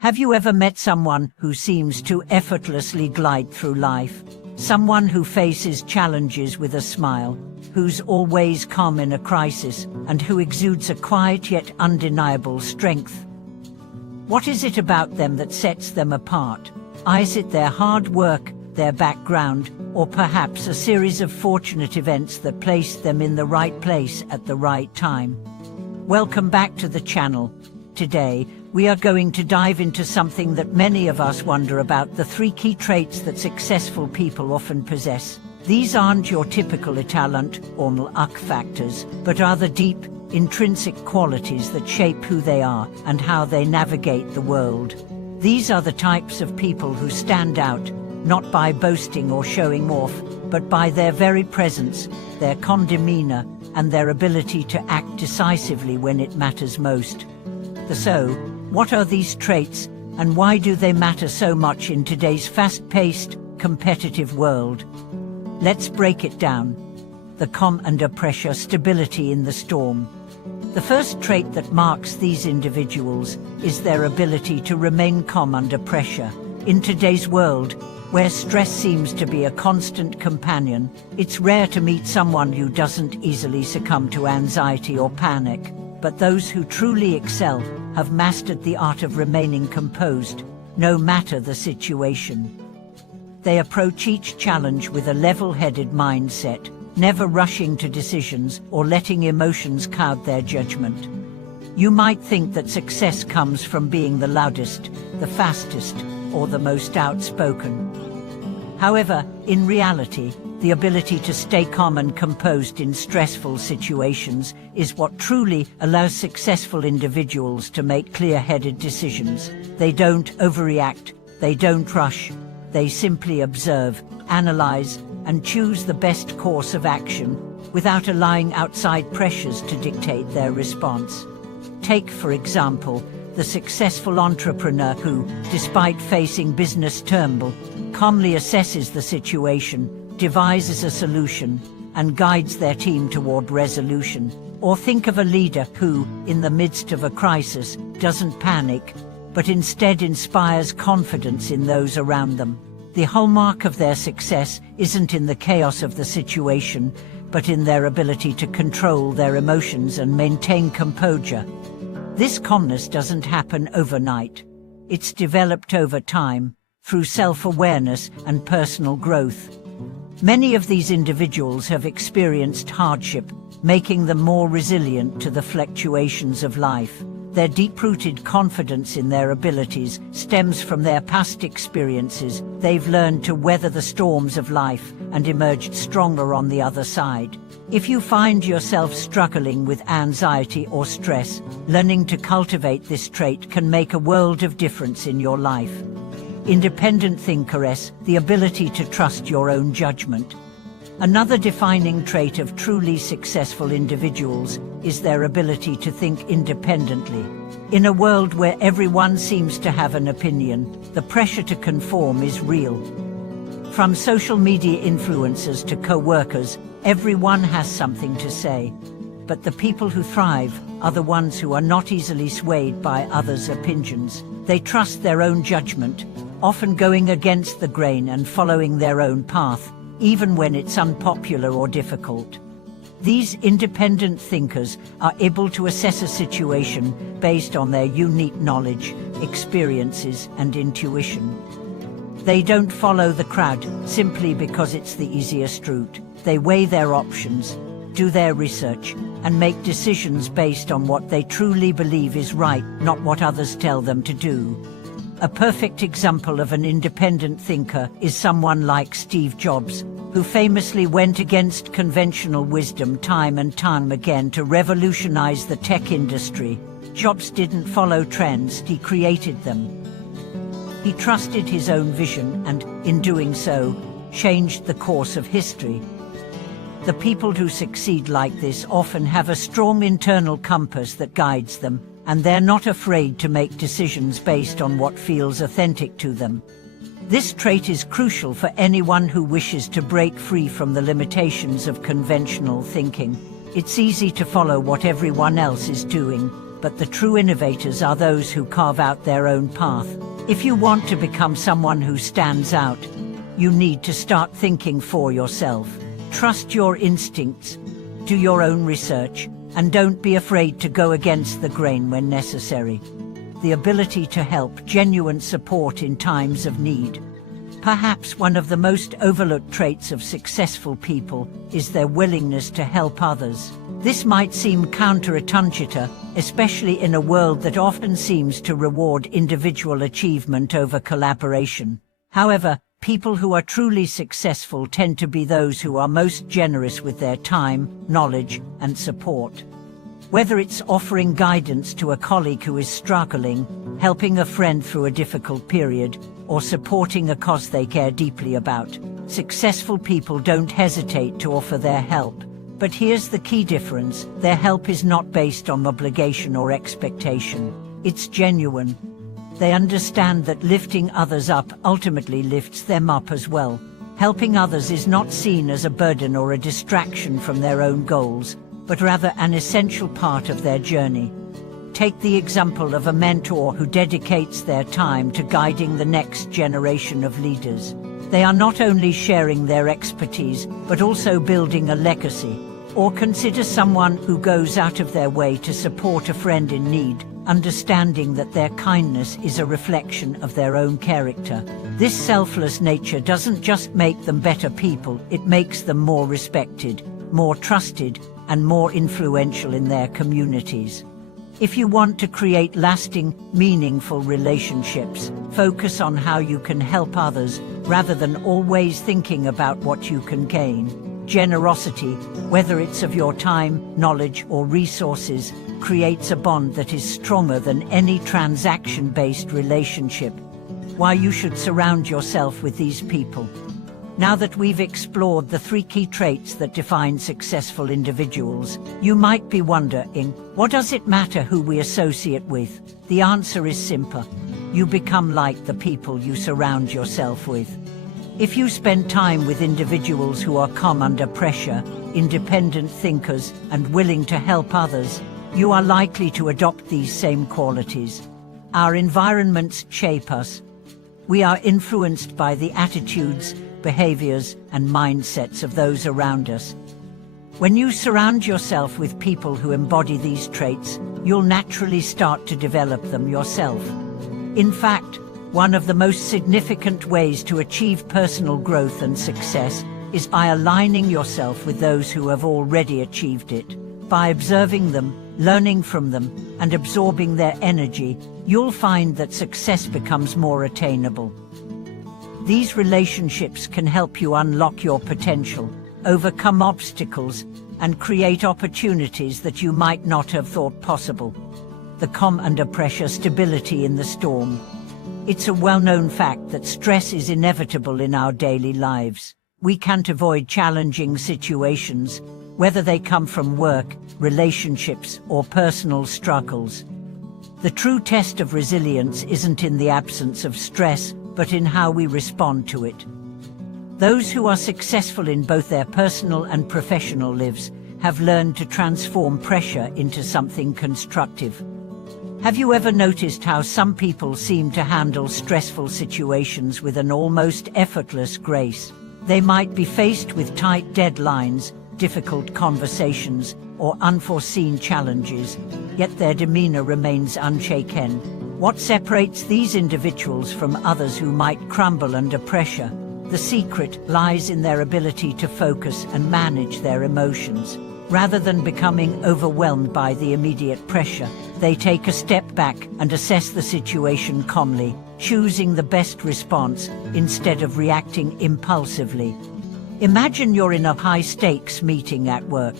Have you ever met someone who seems to effortlessly glide through life? Someone who faces challenges with a smile, who's always calm in a crisis, and who exudes a quiet yet undeniable strength. What is it about them that sets them apart? Is it their hard work, their background, or perhaps a series of fortunate events that placed them in the right place at the right time? Welcome back to the channel. Today, we are going to dive into something that many of us wonder about: the 3 key traits that successful people often possess. These aren't your typical talent or luck factors, but are the deep, intrinsic qualities that shape who they are and how they navigate the world. These are the types of people who stand out, not by boasting or showing off, but by their very presence, their calm demeanor, and their ability to act decisively when it matters most. So, what are these traits, and why do they matter so much in today's fast-paced, competitive world? Let's break it down. The calm under pressure, stability in the storm. The first trait that marks these individuals is their ability to remain calm under pressure. In today's world, where stress seems to be a constant companion, it's rare to meet someone who doesn't easily succumb to anxiety or panic. But those who truly excel have mastered the art of remaining composed, no matter the situation. They approach each challenge with a level-headed mindset, never rushing to decisions or letting emotions cloud their judgment. You might think that success comes from being the loudest, the fastest, or the most outspoken. However, in reality, the ability to stay calm and composed in stressful situations is what truly allows successful individuals to make clear-headed decisions. They don't overreact, they don't rush, they simply observe, analyze, and choose the best course of action without allowing outside pressures to dictate their response. Take, for example, the successful entrepreneur who, despite facing business turmoil, calmly assesses the situation, devises a solution, and guides their team toward resolution. Or think of a leader who, in the midst of a crisis, doesn't panic, but instead inspires confidence in those around them. The hallmark of their success isn't in the chaos of the situation, but in their ability to control their emotions and maintain composure. This calmness doesn't happen overnight. It's developed over time, through self-awareness and personal growth. Many of these individuals have experienced hardship, making them more resilient to the fluctuations of life. Their deep-rooted confidence in their abilities stems from their past experiences. They've learned to weather the storms of life and emerged stronger on the other side. If you find yourself struggling with anxiety or stress, learning to cultivate this trait can make a world of difference in your life. Independent thinkers, the ability to trust your own judgment. Another defining trait of truly successful individuals is their ability to think independently. In a world where everyone seems to have an opinion, the pressure to conform is real. From social media influencers to co-workers, everyone has something to say. But the people who thrive are the ones who are not easily swayed by others' opinions. They trust their own judgment, often going against the grain and following their own path, even when it's unpopular or difficult. These independent thinkers are able to assess a situation based on their unique knowledge, experiences, and intuition. They don't follow the crowd simply because it's the easiest route. They weigh their options, do their research, and make decisions based on what they truly believe is right, not what others tell them to do. A perfect example of an independent thinker is someone like Steve Jobs, who famously went against conventional wisdom time and time again to revolutionize the tech industry. Jobs didn't follow trends, he created them. He trusted his own vision and, in doing so, changed the course of history. The people who succeed like this often have a strong internal compass that guides them, and they're not afraid to make decisions based on what feels authentic to them. This trait is crucial for anyone who wishes to break free from the limitations of conventional thinking. It's easy to follow what everyone else is doing, but the true innovators are those who carve out their own path. If you want to become someone who stands out, you need to start thinking for yourself. Trust your instincts, do your own research, and don't be afraid to go against the grain when necessary. The ability to help, genuine support in times of need. Perhaps one of the most overlooked traits of successful people is their willingness to help others. This might seem counterintuitive, especially in a world that often seems to reward individual achievement over collaboration. However, people who are truly successful tend to be those who are most generous with their time, knowledge, and support. Whether it's offering guidance to a colleague who is struggling, helping a friend through a difficult period, or supporting a cause they care deeply about, successful people don't hesitate to offer their help. But here's the key difference: their help is not based on obligation or expectation. It's genuine. They understand that lifting others up ultimately lifts them up as well. Helping others is not seen as a burden or a distraction from their own goals, but rather an essential part of their journey. Take the example of a mentor who dedicates their time to guiding the next generation of leaders. They are not only sharing their expertise, but also building a legacy. Or consider someone who goes out of their way to support a friend in need, understanding that their kindness is a reflection of their own character. This selfless nature doesn't just make them better people, it makes them more respected, more trusted, and more influential in their communities. If you want to create lasting, meaningful relationships, focus on how you can help others rather than always thinking about what you can gain. Generosity, whether it's of your time, knowledge, or resources, creates a bond that is stronger than any transaction-based relationship. Why you should surround yourself with these people. Now that we've explored the 3 key traits that define successful individuals, you might be wondering, what does it matter who we associate with? The answer is simple. You become like the people you surround yourself with. If you spend time with individuals who are calm under pressure, independent thinkers, and willing to help others, you are likely to adopt these same qualities. Our environments shape us. We are influenced by the attitudes, behaviors, and mindsets of those around us. When you surround yourself with people who embody these traits, you'll naturally start to develop them yourself. In fact, one of the most significant ways to achieve personal growth and success is by aligning yourself with those who have already achieved it. By observing them, learning from them, and absorbing their energy, you'll find that success becomes more attainable. These relationships can help you unlock your potential, overcome obstacles, and create opportunities that you might not have thought possible. The calm under pressure, stability in the storm. It's a well-known fact that stress is inevitable in our daily lives. We can't avoid challenging situations, whether they come from work, relationships, or personal struggles. The true test of resilience isn't in the absence of stress, but in how we respond to it. Those who are successful in both their personal and professional lives have learned to transform pressure into something constructive. Have you ever noticed how some people seem to handle stressful situations with an almost effortless grace? They might be faced with tight deadlines, difficult conversations, or unforeseen challenges, yet their demeanor remains unshaken. What separates these individuals from others who might crumble under pressure? The secret lies in their ability to focus and manage their emotions. Rather than becoming overwhelmed by the immediate pressure, they take a step back and assess the situation calmly, choosing the best response instead of reacting impulsively. Imagine you're in a high-stakes meeting at work.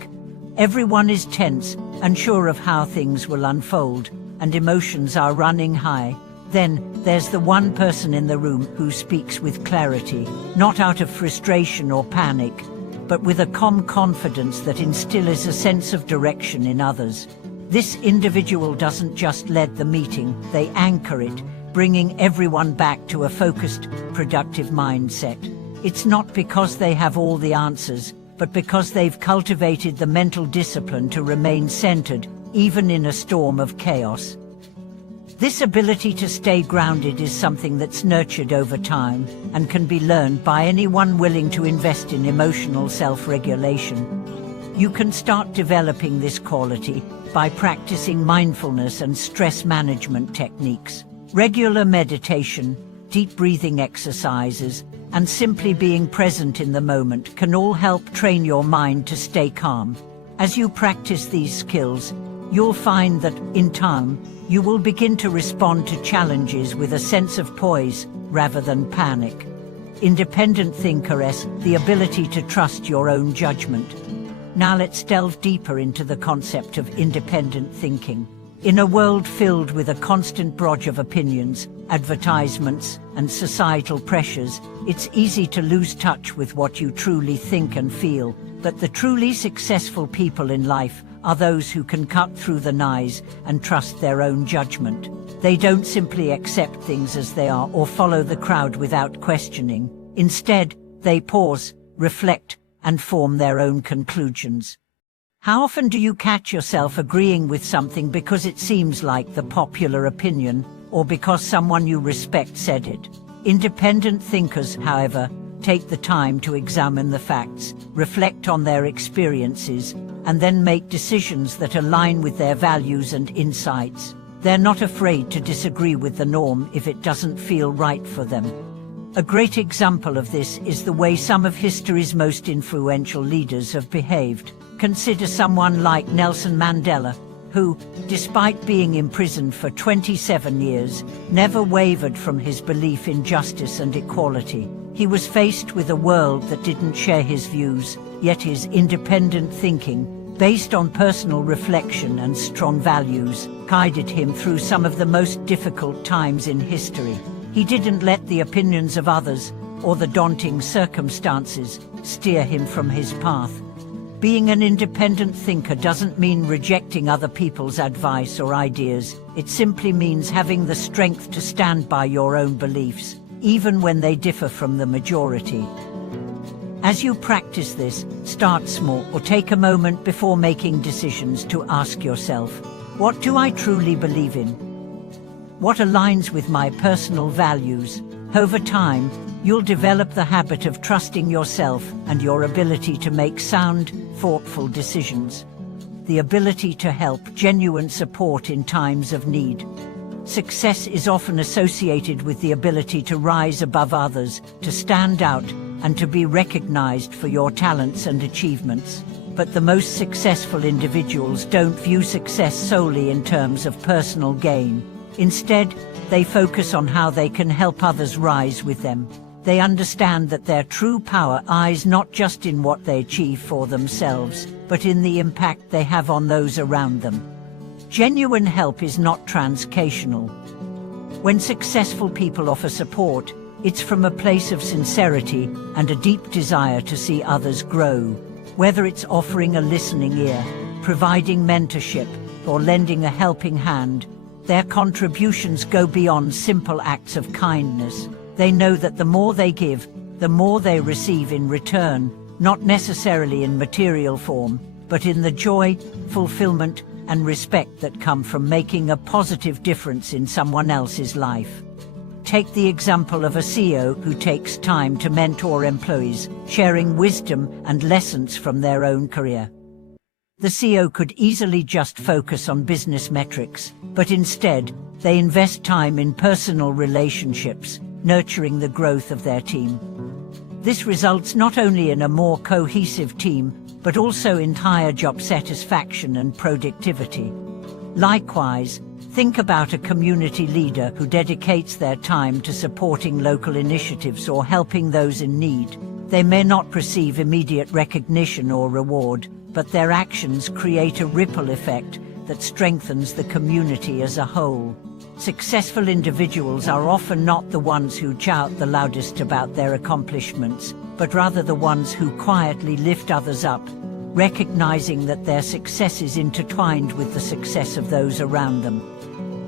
Everyone is tense, unsure of how things will unfold, and emotions are running high. Then, there's the one person in the room who speaks with clarity, not out of frustration or panic, but with a calm confidence that instills a sense of direction in others. This individual doesn't just lead the meeting, they anchor it, bringing everyone back to a focused, productive mindset. It's not because they have all the answers, but because they've cultivated the mental discipline to remain centered, even in a storm of chaos. This ability to stay grounded is something that's nurtured over time and can be learned by anyone willing to invest in emotional self-regulation. You can start developing this quality by practicing mindfulness and stress management techniques. Regular meditation, deep breathing exercises, and simply being present in the moment can all help train your mind to stay calm. As you practice these skills, you'll find that, in time, you will begin to respond to challenges with a sense of poise rather than panic. Independent thinker S, the ability to trust your own judgment. Now let's delve deeper into the concept of independent thinking. In a world filled with a constant barrage of opinions, advertisements, and societal pressures, it's easy to lose touch with what you truly think and feel. But the truly successful people in life are those who can cut through the noise and trust their own judgment. They don't simply accept things as they are or follow the crowd without questioning. Instead, they pause, reflect, and form their own conclusions. How often do you catch yourself agreeing with something because it seems like the popular opinion, or because someone you respect said it? Independent thinkers, however, take the time to examine the facts, reflect on their experiences, and then make decisions that align with their values and insights. They're not afraid to disagree with the norm if it doesn't feel right for them. A great example of this is the way some of history's most influential leaders have behaved. Consider someone like Nelson Mandela, who, despite being imprisoned for 27 years, never wavered from his belief in justice and equality. He was faced with a world that didn't share his views, yet his independent thinking, based on personal reflection and strong values, guided him through some of the most difficult times in history. He didn't let the opinions of others or the daunting circumstances steer him from his path. Being an independent thinker doesn't mean rejecting other people's advice or ideas. It simply means having the strength to stand by your own beliefs, even when they differ from the majority. As you practice this, start small or take a moment before making decisions to ask yourself, what do I truly believe in? What aligns with my personal values? Over time, you'll develop the habit of trusting yourself and your ability to make sound, thoughtful decisions. The ability to help genuine support in times of need. Success is often associated with the ability to rise above others, to stand out, and to be recognized for your talents and achievements. But the most successful individuals don't view success solely in terms of personal gain. Instead, they focus on how they can help others rise with them. They understand that their true power lies not just in what they achieve for themselves, but in the impact they have on those around them. Genuine help is not transactional. When successful people offer support, it's from a place of sincerity and a deep desire to see others grow. Whether it's offering a listening ear, providing mentorship, or lending a helping hand, their contributions go beyond simple acts of kindness. They know that the more they give, the more they receive in return, not necessarily in material form, but in the joy, fulfillment, and respect that come from making a positive difference in someone else's life. Take the example of a CEO who takes time to mentor employees, sharing wisdom and lessons from their own career. The CEO could easily just focus on business metrics, but instead, they invest time in personal relationships, nurturing the growth of their team. This results not only in a more cohesive team, but also in higher job satisfaction and productivity. Likewise, think about a community leader who dedicates their time to supporting local initiatives or helping those in need. They may not receive immediate recognition or reward, but their actions create a ripple effect that strengthens the community as a whole. Successful individuals are often not the ones who shout the loudest about their accomplishments, but rather the ones who quietly lift others up, recognizing that their success is intertwined with the success of those around them.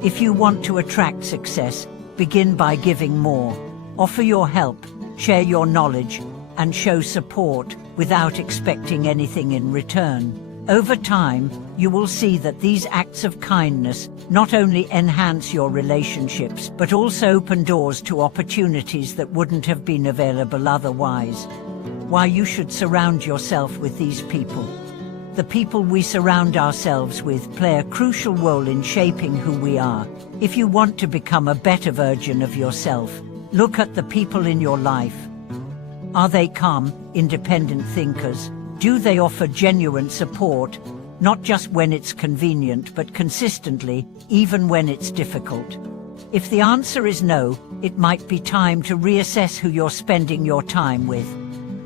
If you want to attract success, begin by giving more. Offer your help, share your knowledge, and show support without expecting anything in return. Over time, you will see that these acts of kindness not only enhance your relationships but also open doors to opportunities that wouldn't have been available otherwise. Why you should surround yourself with these people. The people we surround ourselves with play a crucial role in shaping who we are. If you want to become a better version of yourself, look at the people in your life. Are they calm, independent thinkers? Do they offer genuine support, not just when it's convenient but consistently, even when it's difficult? If the answer is no, it might be time to reassess who you're spending your time with.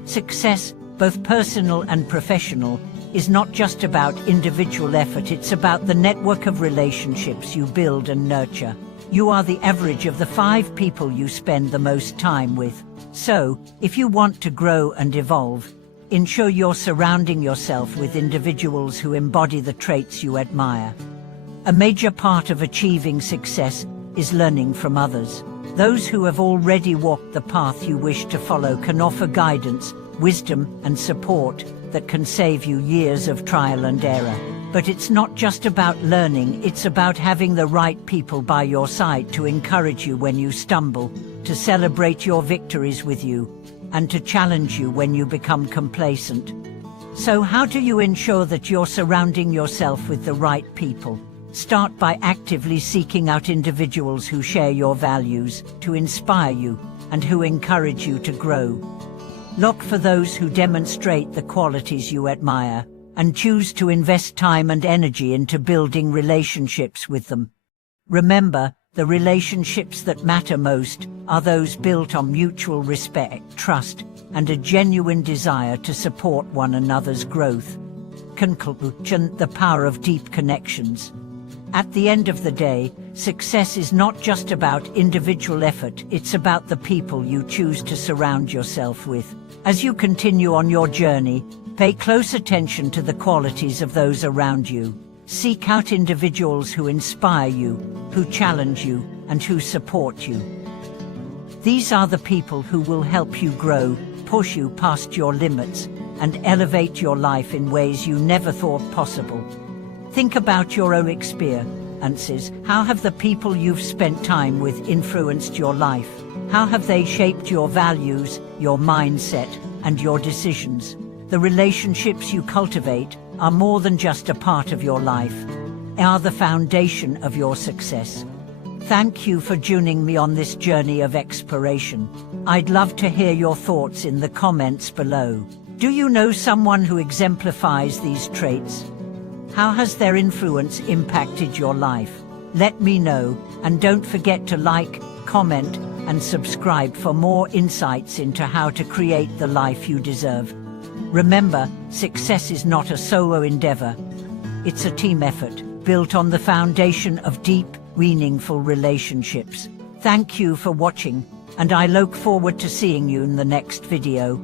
Success, both personal and professional, is not just about individual effort, it's about the network of relationships you build and nurture. You are the average of the 5 people you spend the most time with. So, if you want to grow and evolve, ensure you're surrounding yourself with individuals who embody the traits you admire. A major part of achieving success is learning from others. Those who have already walked the path you wish to follow can offer guidance, wisdom, and support that can save you years of trial and error. But it's not just about learning, it's about having the right people by your side to encourage you when you stumble, to celebrate your victories with you, and to challenge you when you become complacent. So how do you ensure that you're surrounding yourself with the right people? Start by actively seeking out individuals who share your values, to inspire you, and who encourage you to grow. Look for those who demonstrate the qualities you admire, and choose to invest time and energy into building relationships with them. Remember, the relationships that matter most are those built on mutual respect, trust, and a genuine desire to support one another's growth. Conclusion: the power of deep connections. At the end of the day, success is not just about individual effort, it's about the people you choose to surround yourself with. As you continue on your journey, pay close attention to the qualities of those around you. Seek out individuals who inspire you, who challenge you, and who support you. These are the people who will help you grow, push you past your limits, and elevate your life in ways you never thought possible. Think about your own experiences. How have the people you've spent time with influenced your life? How have they shaped your values, your mindset, and your decisions? The relationships you cultivate are more than just a part of your life. They are the foundation of your success. Thank you for joining me on this journey of exploration. I'd love to hear your thoughts in the comments below. Do you know someone who exemplifies these traits? How has their influence impacted your life? Let me know, and don't forget to like, comment, and subscribe for more insights into how to create the life you deserve. Remember, success is not a solo endeavor. It's a team effort, built on the foundation of deep, meaningful relationships. Thank you for watching, and I look forward to seeing you in the next video.